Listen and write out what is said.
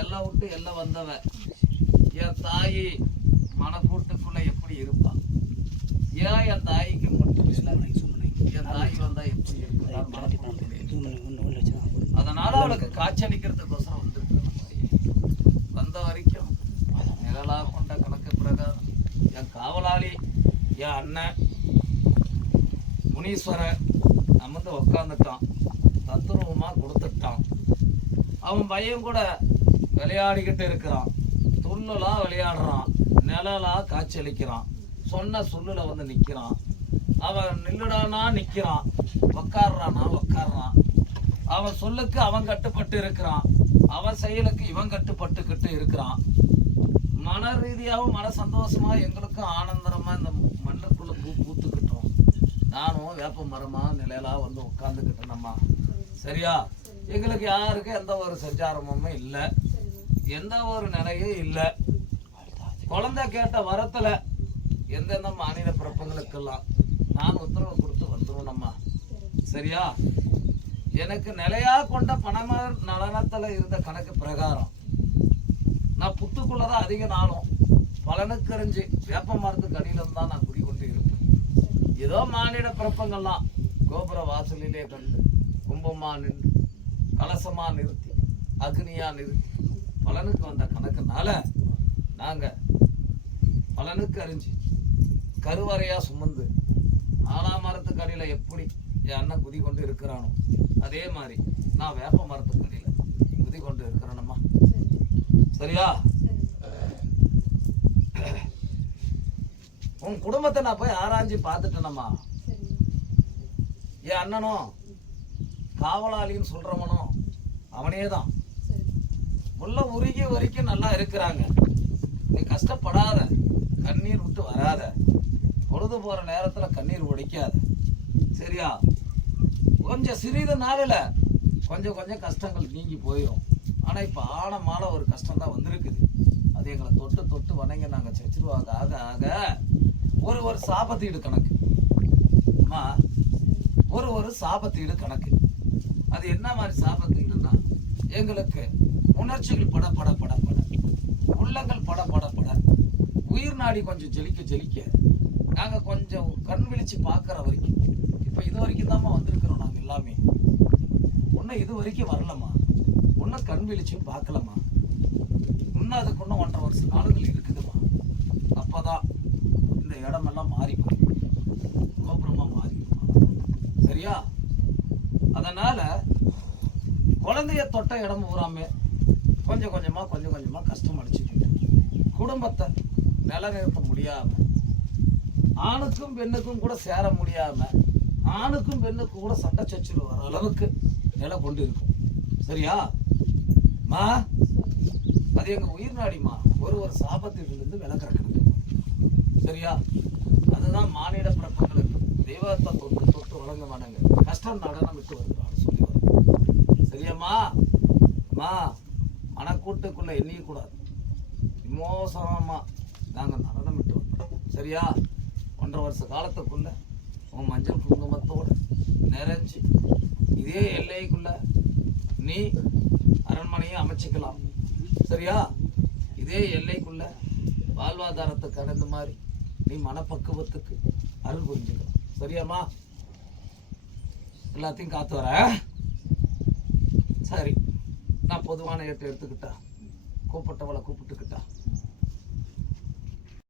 எல்லாம் விட்டு எல்லாம் வந்தவ என் தாயி மனக்கூட்டுக்குள்ள எப்படி இருப்பா? ஏன் என் தாய்க்கு மட்டும் என் தாய் வந்தா எப்படி இருப்பா? அதனால அவளுக்கு காய்ச்சலிக்கிறதுக்கோசரம் வந்துருக்கு. வந்த வரைக்கும் நிழலா கொண்ட கணக்கு பிரகாரம் என் காவலாளி என் அண்ணன் முனீஸ்வரன் அமர்ந்து உக்காந்துட்டான். தத்துருவமா கொடுத்துட்டான். அவன் பையன் கூட விளையாடிக்கிட்டு இருக்கிறான். துள்ளலா விளையாடுறான், நிழலா காய்ச்சலிக்கிறான். சொன்ன சொல்லுல வந்து நிக்கிறான். அவன் நில்லுடானா நிக்கிறான், உக்காடுறானா உக்காடுறான். அவன் சொல்லுக்கு அவன் கட்டுப்பட்டு இருக்கிறான், அவன் செயலுக்கு இவன் கட்டுப்பட்டுக்கிட்டு இருக்கிறான். மன ரீதியாகவும் மன சந்தோஷமா எங்களுக்கும் ஆனந்தரமா இந்த மண்ணுக்குள்ள பூத்துக்கிட்டோம். நானும் வேப்ப மரமா நிலையிலா வந்து உட்காந்துக்கிட்டேனம்மா. சரியா? எங்களுக்கு யாருக்கும் எந்த ஒரு சஞ்சாரமும் இல்லை, எந்த ஒரு நிலையும் இல்லை. குழந்தை கேட்ட வரத்துல எந்தெந்த மாநில பிறப்புகளுக்கெல்லாம் நான் உத்தரவு கொடுத்து வந்துருவேனம்மா. சரியா? எனக்கு நிலையா கொண்ட பணமர் நலனத்துல இருந்த கணக்கு பிரகாரம் நான் புத்துக்குள்ளதான் அதிக நாளும் பலனுக்கு அறிஞ்சு வேப்ப மரத்துக்கு அடியிலும் தான் நான் குடிக்கொண்டு இருப்பேன். ஏதோ மானிட பிறப்பங்கள்லாம் கோபுர வாசலிலே கண்டு கும்பமா நின்று கலசமா நிறுத்தி அக்னியா நிறுத்தி பலனுக்கு வந்த கணக்குனால நாங்க பலனுக்கு அறிஞ்சு கருவறையா சுமந்து ஆலாமரத்துக்கு அடியில எப்படி என் அண்ணன் குதி கொண்டு இருக்கிறானோ அதே மாதிரி நான் வேப்ப மரத்துக்கு அடியில குதி கொண்டு இருக்கிறேனம்மா. சரியா? உன் குடும்பத்தை நான் போய் ஆராய்ச்சி பார்த்துட்டேனம்மா. என் அண்ணனும் காவலாளின்னு சொல்றவனும் அவனே தான். உள்ள உருகி வரைக்கும் நல்லா இருக்கிறாங்க. நீ கஷ்டப்படாத, கண்ணீர் விட்டு வராத, பொழுது போற நேரத்துல கண்ணீர் ஒடிக்காத. சரியா? கொஞ்சம் சிறிது நாளில் கொஞ்சம் கொஞ்சம் கஷ்டங்கள் நீங்கி போயிடும். ஆனா இப்ப ஆழமான ஒரு கஷ்டம் தான் வந்திருக்குது. அது எங்களை தொட்டு தொட்டு வணங்கி நாங்க செச்சிருவாங்க. ஆக ஆக ஒரு சாபத்தீடு கணக்கு அம்மா, ஒரு சாபத்தீடு கணக்கு. அது என்ன மாதிரி சாபத்தீடுன்னா, எங்களுக்கு உணர்ச்சிகள் பட பட பட பட, உள்ளங்கள் பட பட பட, உயிர் நாடி கொஞ்சம் ஜெலிக்க ஜெலிக்க நாங்க கொஞ்சம் கண் விழிச்சு பார்க்குற வரைக்கும் இப்போ இது வரைக்கும் தாம்மா வந்திருக்கிறோம். நாங்கள் எல்லாமே ஒன்றும் இது வரைக்கும் வரலம்மா, ஒன்றும் கண் விழிச்சும் பார்க்கலம்மா. இன்னும் அதுக்கு இன்னும் 1.5 வருஷ நாடுகள் இருக்குதுமா. அப்போதான் இந்த இடமெல்லாம் மாறிக்கும், கோபுரமா மாறிக்குமா. சரியா? அதனால குழந்தைய தொட்ட இடம் பூராமே கொஞ்சம் கொஞ்சமா கஷ்டம் அடிச்சுக்கிட்டு குடும்பத்தை நிலைநிறுத்த முடியாம, ஆணுக்கும் பெண்ணுக்கும் கூட சேர முடியாம, ஆணுக்கும் பெண்ணுக்கும் கூட சண்டை சச்சரவு வர அளவுக்கு நிலை கொண்டு இருக்கும். சரியா மா? அது எங்க உயிர் நாடிமா. ஒரு சாபத்திலிருந்து விலகிற கணக்கு. சரியா? அதுதான் மானிட பிறப்புகளுக்கு தெய்வத்தை தொட்டு தொட்டு வழங்க மாட்டாங்க. கஷ்டம் நடனம் விட்டு வருகிறான்னு சொல்லி வரும். சரியாம்மா? மா, மனக்கூட்டுக்குள்ள எண்ணிய கூடாது. விமோசனமா நாங்க நடனம் விட்டு வந்தோம். சரியா? 1.5 வருஷ காலத்துக்குள்ள உன் மஞ்சள் குங்குமத்தோடு நிறைஞ்சு இதே எல்லைக்குள்ள நீ அரண்மனையை அமைச்சிக்கலாம். சரியா? இதே எல்லைக்குள்ள வாழ்வாதாரத்தை கடந்த மாதிரி நீ மனப்பக்குவத்துக்கு அருள் புரிஞ்சுக்கலாம். சரியாம்மா? எல்லாத்தையும் காத்து வர. சரி, நான் பொதுவான ஏற்று எடுத்துக்கிட்டா, கூப்பிட்டவளை கூப்பிட்டுக்கிட்டா